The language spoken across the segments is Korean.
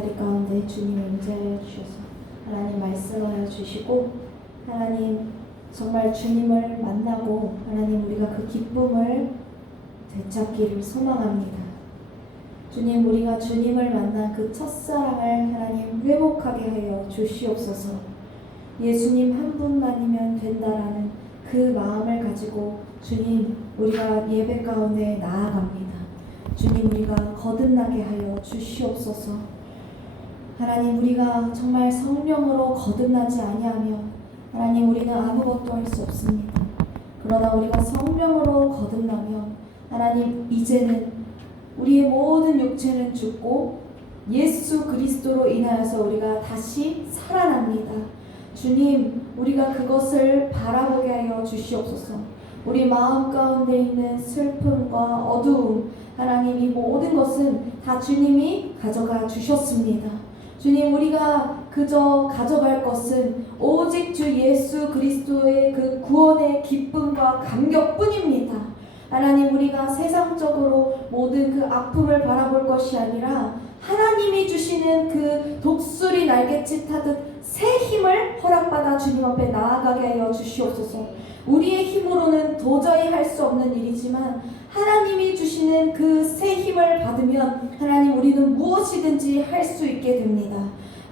자리 가운데 주님 임재하여 주셔서 하나님 말씀하여 주시고 하나님 정말 주님을 만나고 하나님 우리가 그 기쁨을 되찾기를 소망합니다. 주님 우리가 주님을 만난 그 첫사랑을 하나님 회복하게 하여 주시옵소서. 예수님 한 분만이면 된다라는 그 마음을 가지고 주님 우리가 예배 가운데 나아갑니다. 주님 우리가 거듭나게 하여 주시옵소서. 하나님 우리가 정말 성령으로 거듭나지 아니하면 하나님 우리는 아무것도 할 수 없습니다. 그러나 우리가 성령으로 거듭나면 하나님 이제는 우리의 모든 육체는 죽고 예수 그리스도로 인하여서 우리가 다시 살아납니다. 주님, 우리가 그것을 바라보게 하여 주시옵소서. 우리 마음 가운데 있는 슬픔과 어두움, 하나님 이 모든 것은 다 주님이 가져가 주셨습니다. 주님, 우리가 그저 가져갈 것은 오직 주 예수 그리스도의 그 구원의 기쁨과 감격뿐입니다. 하나님, 우리가 세상적으로 모든 그 아픔을 바라볼 것이 아니라 하나님이 주시는 그 독수리 날갯짓 하듯 새 힘을 허락받아 주님 앞에 나아가게 하여 주시옵소서. 우리의 힘으로는 도저히 할 수 없는 일이지만 하나님이 주시는 그 새 힘을 받으면 하나님 우리는 무엇이든지 할 수 있게 됩니다.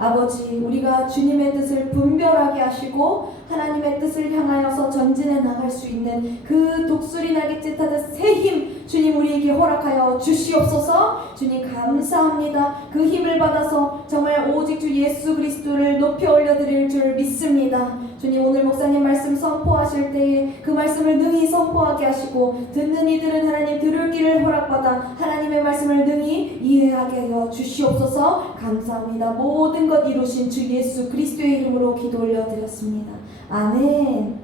아버지, 우리가 주님의 뜻을 분별하게 하시고 하나님의 뜻을 향하여서 전진해 나갈 수 있는 그 독수리 날갯짓 하듯 새 힘 주님 우리에게 허락하여 주시옵소서. 주님 감사합니다. 그 힘을 받아서 정말 오직 주 예수 그리스도를 높이 올려드릴 줄 믿습니다. 주님 오늘 목사님 말씀 선포하실 때에 그 말씀을 능히 선포하게 하시고 듣는 이들은 하나님 들을 길을 허락받아 하나님의 말씀을 능히 이해하게 하여 주시옵소서. 감사합니다. 모든 것 이루신 주 예수 그리스도의 이름으로 기도 올려드렸습니다. 아멘.